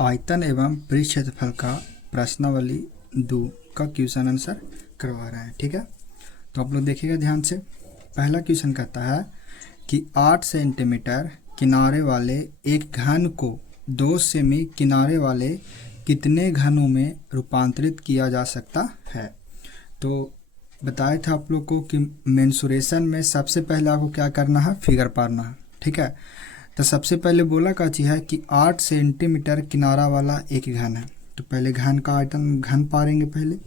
आयतन एवं पृष्ठ क्षेत्रफल का प्रश्नावली 2 का क्वेश्चन आंसर करवा रहे हैं। ठीक है, तो आप लोग देखिएगा ध्यान से। पहला क्वेश्चन कहता है कि 8 सेंटीमीटर किनारे वाले एक घन को 2 सेमी किनारे वाले कितने घनों में रूपांतरित किया जा सकता है। तो बताया था आप लोग को कि मेंसुरेशन में सबसे पहले आपको क्या करना है, फिगर पारना है। ठीक है, तो सबसे पहले बोला का चीज़ है कि 8 सेंटीमीटर किनारा वाला एक घन है। तो पहले घन का आयतन घन पारेंगे। पहले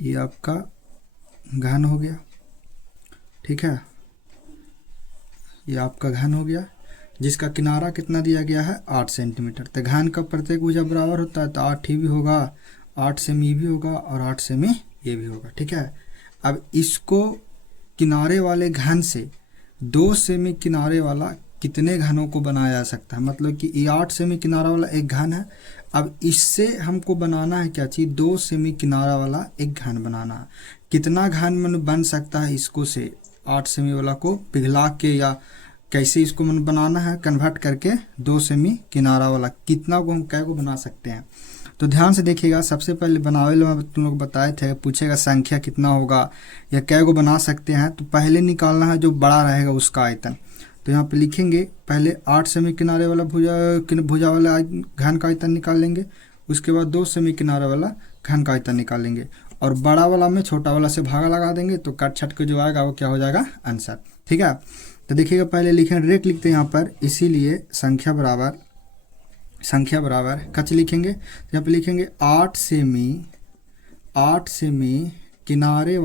ये आपका घन हो गया। ठीक है, ये आपका घन हो गया जिसका किनारा कितना दिया गया है 8 सेंटीमीटर। तो घन का प्रत्येक भुजा बराबर होता है, तो 8 ही भी होगा, 8 सेमी ये भी होगा और 8 सेमी ये भी होगा। ठीक है, अब इसको किनारे वाले घन से 2 सेमी किनारे वाला कितने घनों को बनाया जा सकता है। मतलब कि ये 8 सेमी किनारा वाला एक घन है। अब इससे हमको बनाना है क्या चीज़, 2 सेमी किनारा वाला एक घन बनाना है। कितना घन मन बन सकता है इसको से 8 सेमी वाला को पिघला के, या कैसे इसको मन बनाना है कन्वर्ट करके 2 सेमी किनारा वाला कितना को हम कै को बना सकते हैं। तो ध्यान से देखिएगा। सबसे पहले बनावे में तुम लोग बताए थे, पूछेगा संख्या कितना होगा या कै को बना सकते हैं। तो पहले निकालना है जो बड़ा रहेगा उसका आयतन। तो यहाँ पे लिखेंगे पहले 8 सेमी किनारे वाला भुजा वाला घन का आयतन निकाल लेंगे। उसके बाद 2 सेमी किनारे वाला घन का आयतन निकालेंगे और बड़ा वाला में छोटा वाला से भागा लगा देंगे। तो कट छट के जो आएगा वो क्या हो जाएगा, आंसर। ठीक है, तो देखिएगा पहले लिखें, डायरेक्ट लिखते हैं यहाँ पर, इसीलिए संख्या बराबर कच लिखेंगे। यहाँ पे लिखेंगे 8 सेमी किनारे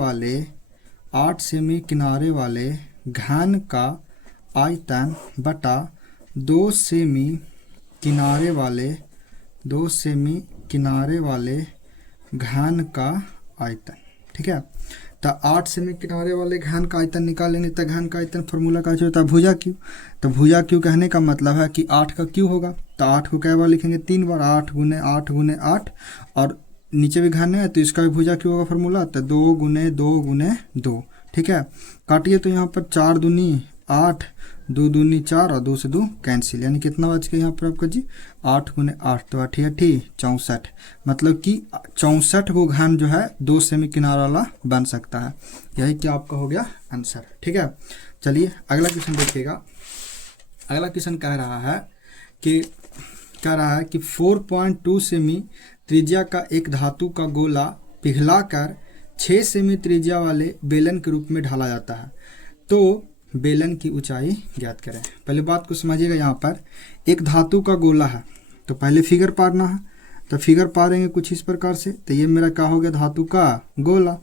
वाले घन का आयतन बटा 2 सेमी किनारे वाले घन का आयतन। ठीक है, तो 8 सेमी किनारे वाले घन का आयतन निकालेंगे। तो घन का आयतन फॉर्मूला का जो होता है भुजा क्यू। तो भुजा क्यू कहने का मतलब है कि 8 का क्यू होगा। तो 8 को कै बार लिखेंगे, 3 बार, 8 गुने 8 गुने 8, और नीचे भी घन है तो इसका भी भुजा क्यू होगा फॉर्मूला, तो 2 गुने 2 गुने 2। ठीक है, काटिए तो यहाँ पर 4 दूनी 8, 2 दूनी 4 और 2 से 2 कैंसिल, यानी कितना बच गया यहाँ पर आपका जी 8 गुने 8, तो 8 64। मतलब कि 64 को घन जो है 2 सेमी किनारा वाला बन सकता है। यही क्या आपका हो गया आंसर। ठीक है, चलिए अगला क्वेश्चन देखिएगा। अगला क्वेश्चन कह रहा है कि 4.2 सेमी त्रिज्या का एक धातु का गोला पिघलाकर 6 सेमी त्रिज्या वाले बेलन के रूप में ढाला जाता है। तो बेलन की ऊंचाई ज्ञात करें। पहले बात को समझिएगा। यहाँ पर एक धातु का गोला है, तो पहले फिगर पारना है। तो फिगर पारेंगे कुछ इस प्रकार से। तो ये मेरा क्या हो गया, धातु का गोला।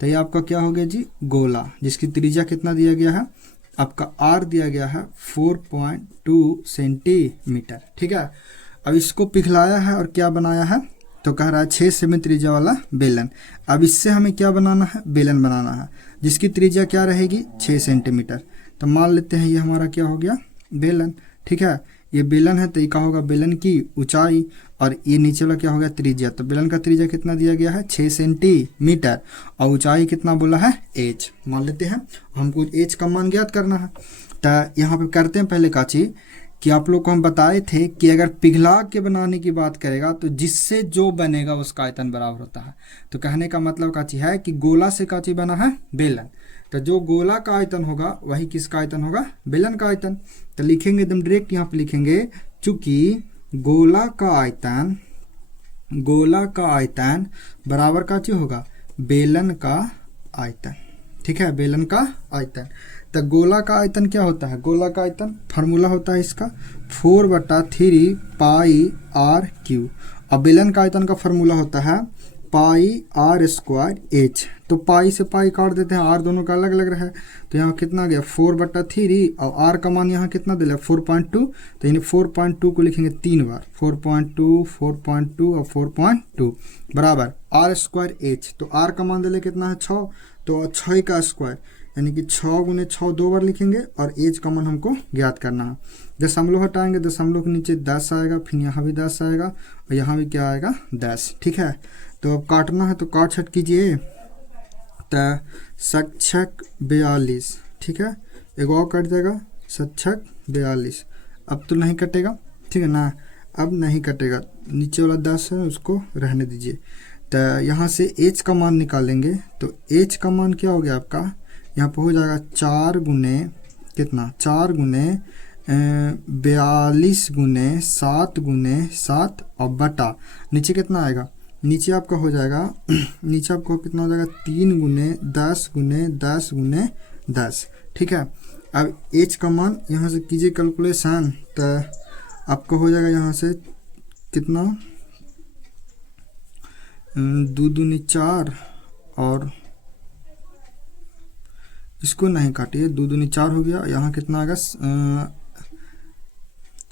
तो ये आपका क्या हो गया जी, गोला, जिसकी त्रिज्या कितना दिया गया है, आपका आर दिया गया है 4.2 सेंटीमीटर। ठीक है, अब इसको पिघलाया है और क्या बनाया है, तो कह रहा है 6 सेमी त्रिज्या वाला बेलन। अब इससे हमें क्या बनाना है, बेलन बनाना है, जिसकी त्रिज्या क्या रहेगी 6 सेंटीमीटर। तो मान लेते हैं ये हमारा क्या हो गया, बेलन। ठीक है, ये बेलन है तो ये क्या होगा, बेलन की ऊंचाई, और ये नीचे वाला क्या हो गया, त्रिज्या। तो बेलन का त्रिज्या कितना दिया गया है 6 सेंटीमीटर, और ऊंचाई कितना बोला है h मान लेते हैं। हमको h का मान ज्ञात करना है। तो यहाँ पे करते हैं पहले का चीज कि आप लोग को हम बताए थे कि अगर पिघला के बनाने की बात करेगा तो जिससे जो बनेगा उसका आयतन बराबर होता है। तो कहने का मतलब का चीज है कि गोला से का चीज बना है, बेलन। तो जो गोला का आयतन होगा वही किसका आयतन होगा, बेलन का आयतन। तो लिखेंगे एकदम डायरेक्ट यहाँ पे लिखेंगे, चूंकि गोला का आयतन बराबर का चीज होगा बेलन का आयतन। ठीक है, बेलन का आयतन। तो गोला का आयतन क्या होता है, गोला का आयतन फार्मूला होता है इसका 4/3 पाई आर क्यू। अब बेलन का आयतन का फार्मूला होता है पाई आर स्क्वायर एच। तो पाई से पाई काट देते हैं, आर दोनों का अलग अलग रहा है। तो यहाँ कितना गया 4/3, और आर का मान यहाँ कितना दिला 4.2। तो यानी 4.2 को लिखेंगे 3 बार, 4.2 4.2 और 4.2 बराबर आर स्क्वायर एच। तो आर का मान दिले कितना है 6, तो 6 का स्क्वायर, यानी कि 6 गुने 6 2 बार लिखेंगे, और एच का मान हमको ज्ञात करना है। दशमलव हटाएंगे, दशमलव के नीचे 10 आएगा, फिर यहाँ भी 10 आएगा और यहाँ भी क्या आएगा 10। ठीक है, तो अब काटना है तो काट छट कीजिए। तो 7×6 42। ठीक है, एक और कट जाएगा 7×6 42। अब तो नहीं कटेगा, ठीक है ना। अब नहीं कटेगा, नीचे वाला 10 है उसको रहने दीजिए। तो यहाँ से h का मान निकालेंगे, तो h का मान क्या हो गया आपका, यहाँ पर हो जाएगा 4 गुने कितना, 4 गुने 42 गुने 7 गुने 7 और बटा नीचे कितना आएगा, नीचे आपका हो जाएगा नीचे आपको कितना हो जाएगा 3 गुने 10 गुने 10 गुने 10। ठीक है, अब h का मान यहाँ से कीजिए कैलकुलेशन, तो आपको हो जाएगा यहाँ से कितना 2 दूनी 4 और इसको नहीं काटिए, 2 दूनी 4 हो गया। यहाँ कितना आएगा,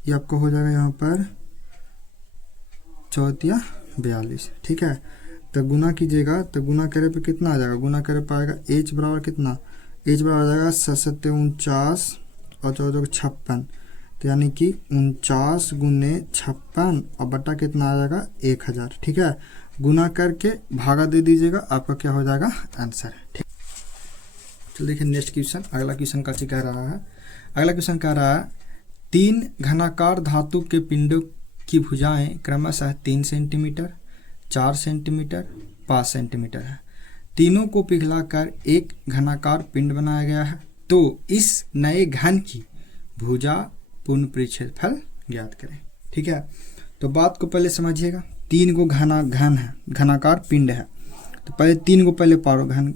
ये आपको हो जाएगा यहाँ पर 4 42। ठीक है, तो गुना कीजिएगा, तो गुना करे पे कितना आ जाएगा, गुना करे पे आएगा h बराबर कितना, h बराबर आ जाएगा 7 49 और 14 56, तो यानी कि 49 गुने 56 और बटा कितना आ जाएगा 1000। ठीक है, गुना करके भागा दे दीजिएगा, आपका क्या हो जाएगा आंसर। ठीक, चलो देखिए नेक्स्ट क्वेश्चन। अगला क्वेश्चन का कह रहा है, अगला क्वेश्चन कह रहा है 3 घनाकार धातु के पिंडों की भुजाएं क्रमशः 3 सेंटीमीटर 4 सेंटीमीटर 5 सेंटीमीटर है। तीनों को पिघलाकर एक घनाकार पिंड बनाया गया है, तो इस नए घन की भुजा पूर्ण परिक्षेत्रफल ज्ञात करें। ठीक है, तो बात को पहले समझिएगा। 3 को घन है, घनाकार पिंड है, तो पहले 3 को पहले पारो घन,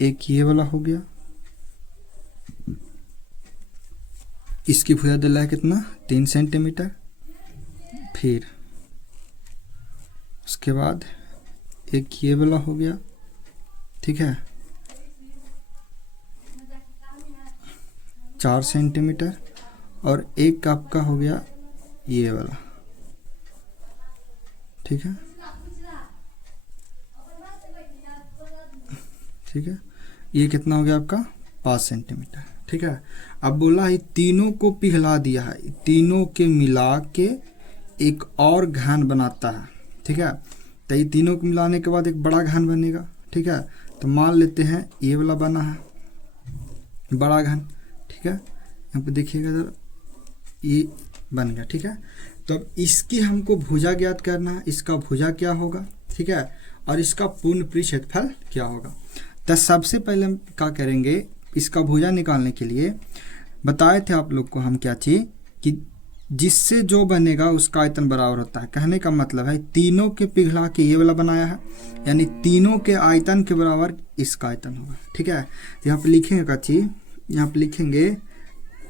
एक ये वाला हो गया, इसकी भुजा दिला है कितना 3 सेंटीमीटर, फिर उसके बाद एक ये वाला हो गया। ठीक है, 4 सेंटीमीटर और एक आपका हो गया ये वाला। ठीक है, ठीक है, ये कितना हो गया आपका 5 सेंटीमीटर। ठीक है, अब बोला है तीनों को पिघला दिया है, तीनों के मिला के एक और घन बनाता है। ठीक है, तो ये तीनों को मिलाने के बाद एक बड़ा घन बनेगा। ठीक है, तो मान लेते हैं ये वाला बना है बड़ा घन। ठीक है, यहाँ पे देखिएगा जरा, ये बन गया। ठीक है, तो अब इसकी हमको भुजा ज्ञात करना है, इसका भुजा क्या होगा। ठीक है, और इसका पूर्ण परिक्षेत्रफल क्या होगा। तो सबसे पहले हम क्या करेंगे, इसका भुजा निकालने के लिए बताए थे आप लोग को हम क्या चीज़, कि जिससे जो बनेगा उसका आयतन बराबर होता है। कहने का मतलब है तीनों के पिघला के ये वाला बनाया है, यानी तीनों के आयतन के बराबर इसका आयतन होगा। ठीक है, यहाँ पे लिखेंगे क्या चीज़, यहाँ पे लिखेंगे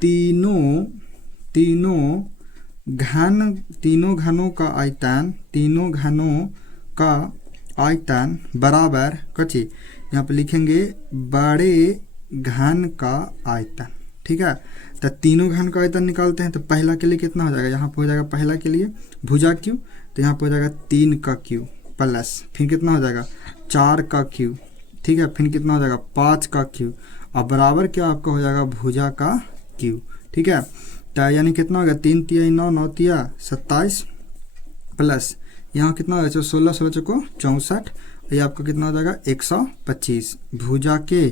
तीनों घनों का आयतन, तीनों घनों का आयतन बराबर कची, यहाँ पे लिखेंगे बड़े घन का आयतन। ठीक है, तो तीनों घन का आयतन निकालते हैं, तो पहला के लिए कितना हो जाएगा, यहाँ पे हो जाएगा पहला के लिए भुजा क्यू, तो यहाँ पे हो जाएगा 3 का क्यू प्लस फिर कितना हो जाएगा 4 का क्यू। ठीक है, फिर कितना हो जाएगा 5 का क्यू और बराबर क्या आपका हो जाएगा भुजा का क्यू। ठीक है, तो यानी कितना हो गया 3 तिया 9 9 तिया 27 प्लस यहाँ कितना हो गया 16 16 को 64, ये आपका कितना हो जाएगा 125 भुजा के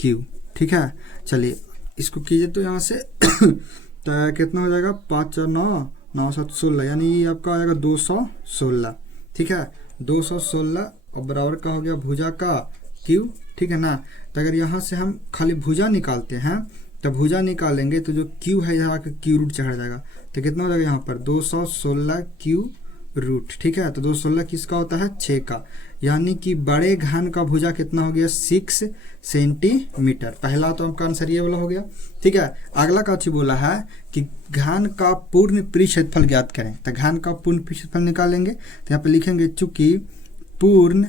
क्यू। ठीक है, चलिए इसको कीजिए तो यहाँ से तो कितना हो जाएगा 5 4 9 9 7 16, यानी ये आपका आ जाएगा 216। ठीक है, 216 और बराबर का हो गया भुजा का क्यू। ठीक है ना, तो अगर यहाँ से हम खाली भुजा निकालते हैं, तो भुजा निकालेंगे तो जो क्यू है यहाँ का क्यू रूट चढ़ जाएगा, तो कितना हो जाएगा यहाँ पर 216 क्यू रूट। ठीक है, तो 216 किसका होता है 6 का, यानी कि बड़े घन का भुजा कितना हो गया 6 सेंटीमीटर। पहला तो आपका आंसर ये वाला हो गया। ठीक है, अगला का चीज बोला है कि घन का पूर्ण परिक्षेत्रफल ज्ञात करें, तो घन का पूर्ण परिक्षेत्रफल निकालेंगे, तो यहाँ पे लिखेंगे चूंकि पूर्ण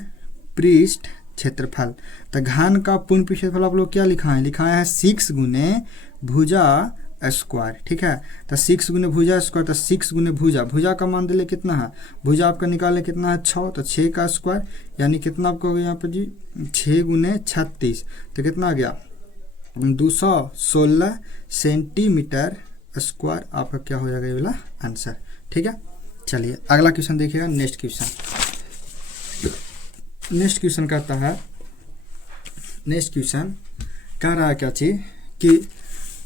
पृष्ठ क्षेत्रफल, तो घन का पूर्ण परिक्षेत्रफल आप लोग क्या लिखा है 6 गुने भुजा स्क्वायर। ठीक है, तो 6 गुने भुजा स्क्वायर, तो 6 गुने भुजा, भुजा का मान दिले कितना है, भुजा आपका निकाले कितना है 6, तो 6 का स्क्वायर यानी कितना आपको हो गया यहाँ पर जी 6 गुने 36, तो कितना आ गया 216 सेंटीमीटर स्क्वायर आपका क्या हो जाएगा ये वाला आंसर। ठीक है, चलिए अगला क्वेश्चन देखिएगा। नेक्स्ट क्वेश्चन कहता है, नेक्स्ट क्वेश्चन कह रहा है क्या चीज कि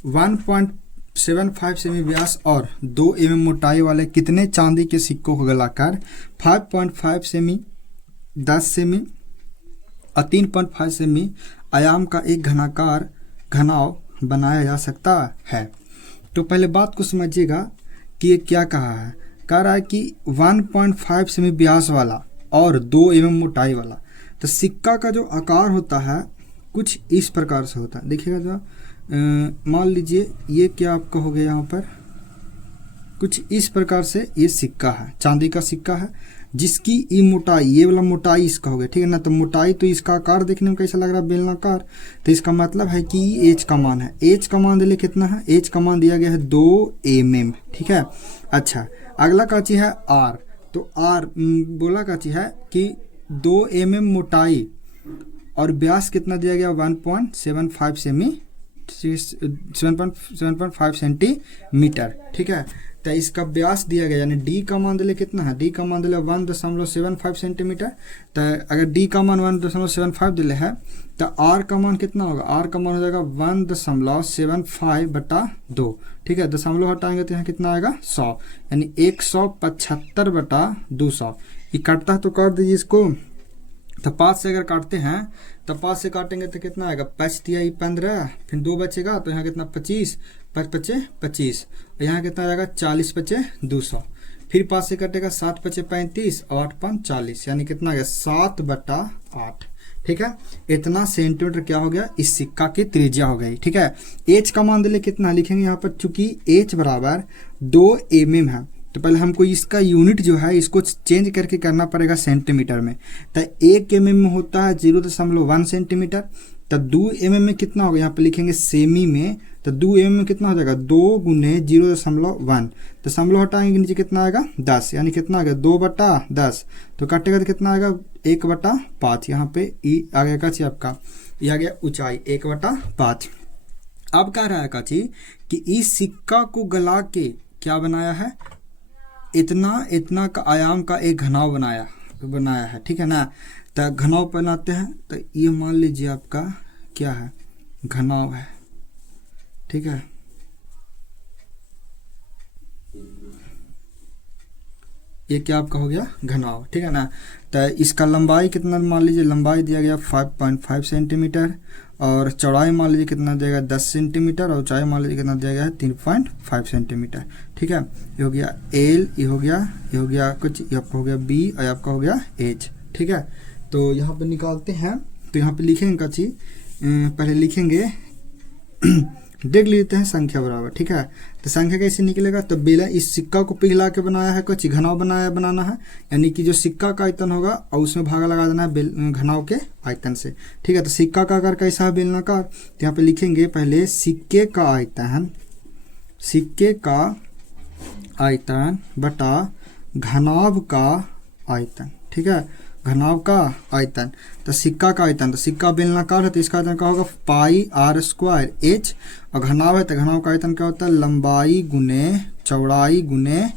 1.75 सेमी व्यास और 2 mm मोटाई वाले कितने चांदी के सिक्कों को गलाकर 5.5 सेमी, 10 सेमी और 3.5 सेमी आयाम का एक घनाकार घनाव बनाया जा सकता है। तो पहले बात को समझिएगा कि ये क्या कहा है। कह रहा है कि 1.5 सेमी व्यास वाला और 2 mm मोटाई वाला, तो सिक्का का जो आकार होता है कुछ इस प्रकार से होता है। देखिएगा जो मान लीजिए ये क्या आपका हो गया, यहाँ पर कुछ इस प्रकार से ये सिक्का है, चांदी का सिक्का है, जिसकी ये मोटाई, ये वाला मोटाई इसका हो गया, ठीक है ना। तो मोटाई तो इसका आकार देखने में कैसा लग रहा है, बेलनाकार, तो इसका मतलब है कि एच का मान है। एच का मान दिले कितना है, एच का मान दिया गया है 2 mm, ठीक है। अच्छा, अगला का चीज है आर। तो आर बोला का चीज है कि 2 mm मोटाई और व्यास कितना दिया गया 1.75 सेमी, 7.5 सेंटीमीटर, ठीक है। तो इसका व्यास दिया गया, यानी डी का मान दिले कितना है, डी का मान दिले 1.75 सेंटीमीटर। तो अगर डी का मान 1.75 दिले है तो आर का मान कितना होगा, आर का मान हो जाएगा 1.75/2, ठीक है। दशमलव हटाएंगे तो यहाँ कितना आएगा 100, यानी 175/200। ये काटता है तो काट दीजिए इसको। तो 5 से अगर काटते हैं तो 5 से काटेंगे तो कितना आएगा, 5 दिया 15, फिर 2 बचेगा तो यहाँ कितना 25, 5 पचे 25, और यहाँ कितना आएगा 40 पचे 200, फिर 5 से कटेगा 7 पचे 35 और 8 5 40, यानी कितना आ गया 7/8, ठीक है। इतना सेंटीमीटर क्या हो गया, इस सिक्का की त्रिज्या हो गई, ठीक है। एच का मान दिले कितना लिखेंगे यहाँ पर, चूंकि एच बराबर 2 mm है तो पहले हमको इसका यूनिट जो है इसको चेंज करके करना पड़ेगा सेंटीमीटर में। तो 1 mm में होता है 0.1 सेंटीमीटर। तो 2 mm में कितना होगा, यहाँ पे लिखेंगे सेमी में, तो 2 mm में कितना हो जाएगा 2 × 0.1, दशमलव हटाएंगे नीचे कितना आएगा 10, यानी कितना आ गया 2/10। तो काटेगा तो कितना आएगा 1/5, यहाँ पे ई आ गया काची आपका, ये आ गया ऊंचाई 1/5। अब कह रहा है काची कि इस सिक्का को गला के क्या बनाया है, इतना का आयाम का एक घनाव बनाया है, ठीक है ना। तो घनाव बनाते हैं, तो ये मान लीजिए आपका क्या है, घनाव है, ठीक है। ये क्या आपका हो गया घनाव, ठीक है ना। तो इसका लंबाई कितना मान लीजिए, लंबाई दिया गया 5.5 सेंटीमीटर और चौड़ाई मान लीजिए कितना दिया गया 10 सेंटीमीटर और ऊंचाई मान लीजिए कितना दिया गया है 3.5 सेंटीमीटर, ठीक है। ये हो गया एल, ये हो गया कुछ, ये आपका हो गया बी और आपका हो गया एच, ठीक है। तो यहाँ पे निकालते हैं, तो यहाँ पे लिखेंगे का चीज पहले लिखेंगे देख लेते हैं संख्या बराबर, ठीक है। तो संख्या कैसे निकलेगा, तो बेलन इस सिक्का को पिघला के बनाया है, कुछ घनाव बनाना है, यानी कि जो सिक्का का आयतन होगा और उसमें भागा लगा देना है घनाव के आयतन से, ठीक है। तो सिक्का का आकार कैसा है, बेलनाकार। तो यहाँ पे लिखेंगे पहले सिक्के का आयतन बटा घनाव का आयतन, ठीक है, घनाव का आयतन। तो सिक्का का आयतन, तो सिक्का बेलनाकार है तो इसका आयतन क्या होगा πr² h, और घनाव है तो घनाव का आयतन क्या होता है लंबाई गुने चौड़ाई गुने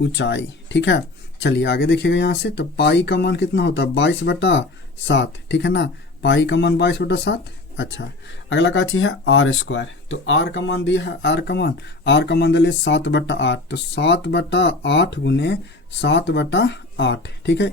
ऊंचाई, ठीक है। चलिए आगे देखिएगा यहाँ से, तो पाई का मान कितना होता है 22/7, ठीक है ना, पाई का मान 22/7। अच्छा, अगला का चीज है r², तो r का मान दिया है, r का मान दिले 7/8, तो 7/8 गुने 7/8, ठीक है।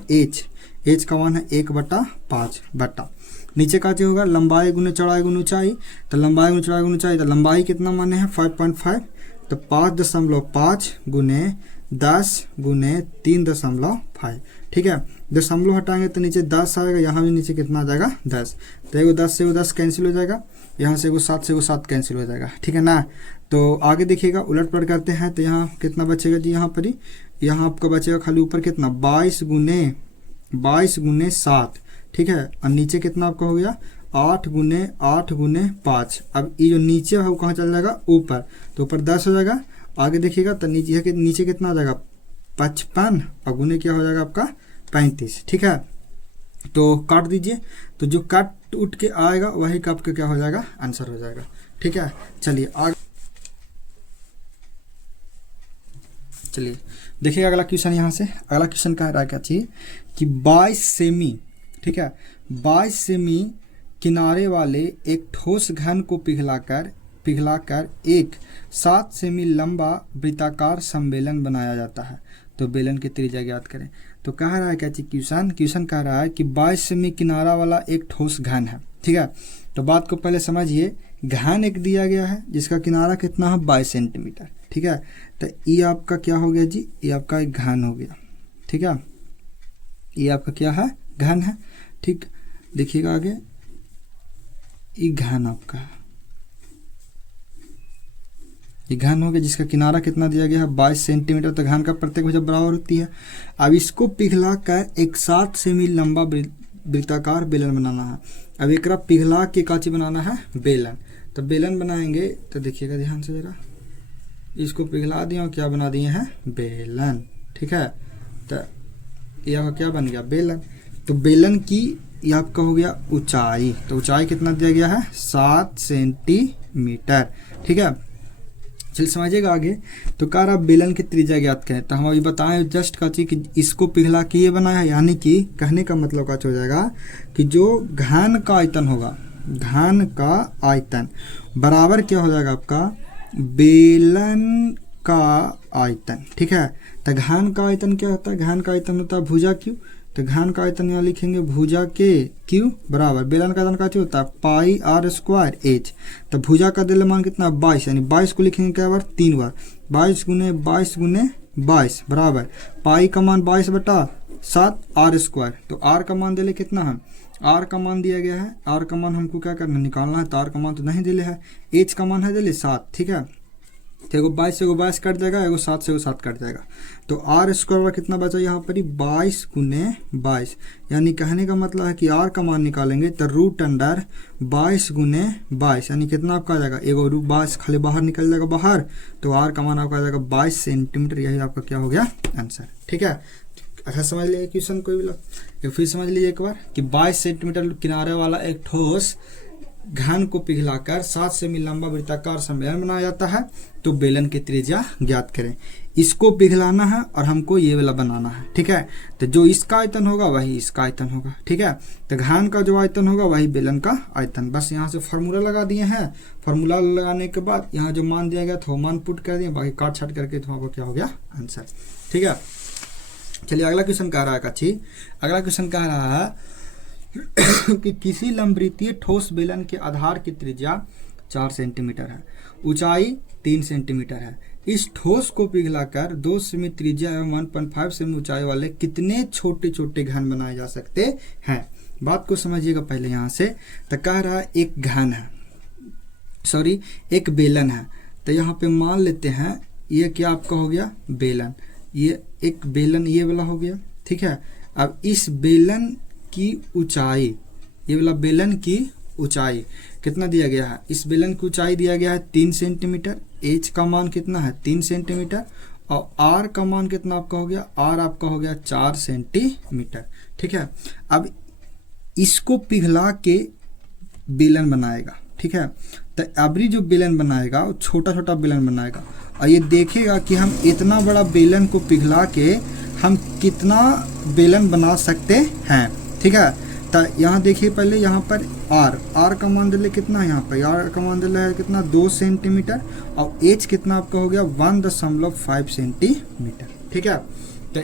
h का मान है 1/5 बटा नीचे का चीज होगा लंबाई गुने चौड़ाई गुने ऊंचाई, तो लंबाई गुने चौड़ाई गुने ऊंचाई, तो लंबाई कितना माने है 5.5, तो 5.5 गुने 10 गुने 3.5, ठीक है। दशमलव हटाएंगे तो नीचे 10 आएगा, यहाँ भी नीचे कितना आ जाएगा 10, तो एगो 10 से एगो 10 कैंसिल हो जाएगा, यहाँ से एगो 7 से एगो 7 कैंसिल हो जाएगा, ठीक है ना। तो आगे देखिएगा उलट पलट करते हैं, तो यहाँ कितना बचेगा जी, यहाँ पर ही यहाँ आपका बचेगा खाली ऊपर कितना 22 गुने 7, ठीक है, और नीचे कितना आपका हो गया 8 गुने 5। अब ये जो नीचे है वो कहाँ चल जाएगा ऊपर, तो ऊपर 10 हो जाएगा। आगे देखिएगा तो नीचे कितना आ जाएगा 55 और गुने क्या हो जाएगा आपका 35, ठीक है। तो काट दीजिए, तो जो काट उठ के आएगा वही का आपका क्या हो जाएगा आंसर हो जाएगा, ठीक है। चलिए देखिए अगला क्वेश्चन, यहाँ से अगला क्वेश्चन कह रहा है क्या चीज कि 22 सेमी, ठीक है, 22 सेमी किनारे वाले एक ठोस घन को पिघलाकर पिघलाकर एक 7 सेमी लंबा वृत्ताकार सम्मेलन बनाया जाता है तो बेलन की त्रिज्या ज्ञात करें। तो कह रहा है क्या चीज, क्वेश्चन कह रहा है कि 22 सेमी किनारा वाला एक ठोस घन है। ठीक है, तो बात को पहले समझिए। घन एक दिया गया है जिसका किनारा कितना है 22 सेंटीमीटर। ठीक है, तो ये आपका क्या हो गया जी, ये आपका एक घन हो गया। ठीक है, ये आपका क्या है, घन है। ठीक, देखिएगा आगे, ये घन आपका है, ये घन हो गया जिसका किनारा कितना दिया गया है 22 सेंटीमीटर। तो घन का प्रत्येक भुजा बराबर होती है। अब इसको पिघला कर एक 7 सेमी लंबा वृत्ताकार बेलन बनाना है। अब एक पिघला के काची बनाना है बेलन। तो बेलन बनाएंगे तो देखिएगा ध्यान से जरा, इसको पिघला दिए और क्या बना दिए हैं, बेलन। ठीक है, तो ये आपका क्या बन गया, बेलन। तो बेलन की ये आपका हो गया ऊंचाई। तो ऊंचाई कितना दिया गया है 7 सेंटीमीटर। ठीक है, चलिए समझिएगा आगे। तो कह रहा बेलन की त्रिज्या ज्ञात करें। तो हम अभी बताएं जस्ट का चीज कि इसको पिघला के ये बना है, यानी कि कहने का मतलब का हो जाएगा कि जो घन का आयतन होगा, घन का आयतन बराबर क्या हो जाएगा आपका बेलन का आयतन। ठीक है, तो घन का आयतन क्या होता है, घन का आयतन होता है भुजा क्यू। तो घन का आयतन यहाँ लिखेंगे भुजा के क्यू बराबर बेलन का आयतन का होता है पाई आर स्क्वायर एच। तो भुजा का दिल मान कितना 22, यानी 22 को लिखेंगे क्या बार 3 बार, 22 गुने 22 गुने 22 बराबर पाई का मान 22/7 आर स्क्वायर। तो आर का मान दिले कितना है, आर का मान दिया गया है, आर का मान हमको क्या करना निकालना है। तो आर का मान तो नहीं दिले है, एच का मान है दिले 7। ठीक है, तो एगो 22 से एगो 22 कट जाएगा, एगो 7 से एगो 7 कट जाएगा। तो आर स्क्वायर कितना बचा यहाँ पर ही 22 गुने 22, यानी कहने का मतलब है कि आर का मान निकालेंगे तो √अंडर 22 गुने 22, यानी कितना आपका आ जाएगा, एगो √22 खाली बाहर निकल जाएगा बाहर। तो आर का मान आपका आ जाएगा 22 सेंटीमीटर। यही आपका क्या हो गया आंसर। ठीक है, अच्छा समझ लीजिए क्वेश्चन कोई भी लोग, फिर समझ लीजिए एक बार कि 22 सेंटीमीटर किनारे वाला एक ठोस घन को पिघलाकर 7 सेमी लंबा वृत्ताकार सम्मेलन बनाया जाता है तो बेलन की त्रिज्या ज्ञात करें। इसको पिघलाना है और हमको ये वाला बनाना है। ठीक है, तो जो इसका आयतन होगा वही इसका आयतन होगा। ठीक है, तो घन का जो आयतन होगा वही बेलन का आयतन। बस यहाँ से फार्मूला लगा दिए हैं। फार्मूला लगाने के बाद यहाँ जो मान दिया गया था वो मान पुट कर दिए, बाकी काट छाट करके तो आपको क्या हो गया आंसर। ठीक है, चलिए अगला क्वेश्चन कह रहा है काची, अगला क्वेश्चन कह रहा है कि किसी लंबवृत्तीय ठोस बेलन के आधार की त्रिज्या 4 सेंटीमीटर है, ऊंचाई 3 सेंटीमीटर है। इस ठोस को पिघलाकर 2 सेमी त्रिज्या एवं 1.5 सेमी ऊंचाई वाले कितने छोटे छोटे घन बनाए जा सकते हैं। बात को समझिएगा पहले यहाँ से। तो कह रहा है एक घन है, सॉरी एक बेलन है। तो यहाँ पे मान लेते हैं ये क्या आपका हो गया बेलन, ये एक बेलन ये वाला हो गया। ठीक है, अब इस बेलन की ऊंचाई, ये वाला बेलन की ऊंचाई कितना दिया गया है, इस बेलन की ऊंचाई दिया गया है 3 सेंटीमीटर। एच का मान कितना है 3 सेंटीमीटर और आर का मान कितना आपका हो गया, आर आपका हो गया 4 सेंटीमीटर। ठीक है, अब इसको पिघला के बेलन बनाएगा। ठीक है, तो अबरी जो बेलन बनाएगा वो छोटा छोटा बेलन बनाएगा और ये देखेगा कि हम इतना बड़ा बेलन को पिघला के हम कितना बेलन बना सकते हैं। ठीक है, तो यहाँ देखिए पहले यहाँ पर आर का मान दिले कितना है, यहाँ पर आर का मान दिला है कितना 2 सेंटीमीटर और एच कितना आपका हो गया 1.5 सेंटीमीटर। ठीक है, तो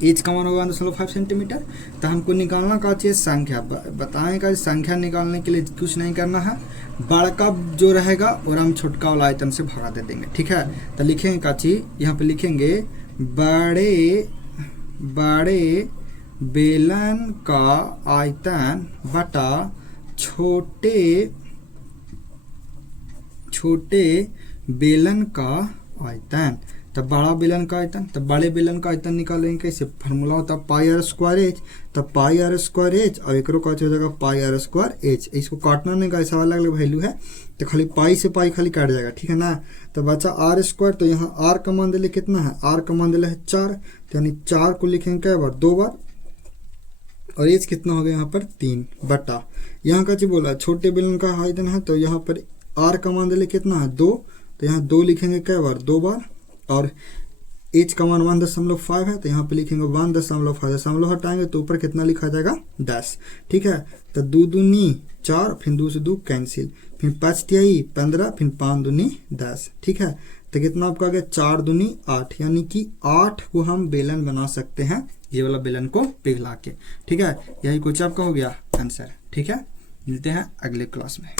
एच का मान होगा 1.5 सेंटीमीटर। तो हमको निकालना का चाहिए संख्या, बताएं का संख्या निकालने के लिए कुछ नहीं करना है, बड़का जो रहेगा और हम छोटका वाला आयतन से भगा दे देंगे। ठीक है, तो लिखेंगे का चाहिए, यहाँ पे लिखेंगे बड़े बेलन का आयतन बटा छोटे बेलन का आयतन। तो बड़ा बेलन का आयतन, तो बड़े बेलन का आयतन निकालेंगे कैसे, फार्मूला होता है पाई आर स्क्वायर एच। तो पाई आर स्क्वायर एच और एक हो जाएगा पाई आर स्क्वायर एच। इसको काटना नहीं का, ऐसा अलग अलग वैल्यू है तो खाली पाई से पाई खाली काट जाएगा। ठीक है ना, तो बचा आर स्क्वायर। तो यहाँ आर का मान दिले कितना है, आर का मान दिले है 4, तो यानी 4 को लिखेंगे क्या बार 2 बार और एच कितना हो गया यहाँ पर 3 बटा यहाँ का चीज बोला छोटे बेलन का आयतन है। तो यहाँ पर आर का मान दिले कितना है 2, तो यहाँ 2 लिखेंगे क्या बार 2 बार और एच का मान 1.5 है तो यहाँ पे लिखेंगे 1.5, दशमलव हटाएंगे तो ऊपर कितना लिखा जाएगा 10। ठीक है, तो 2 दूनी 4, फिर 2 से 2 कैंसिल, फिर 5 तिहाई 15, फिर 5 दूनी 10। ठीक है, तो कितना आपका आ गया 4 दूनी 8, यानी कि 8 को हम बेलन बना सकते हैं ये वाला बेलन को पिघला के। ठीक है, यही कुछ आपका हो गया आंसर। ठीक है, मिलते हैं अगले क्लास में।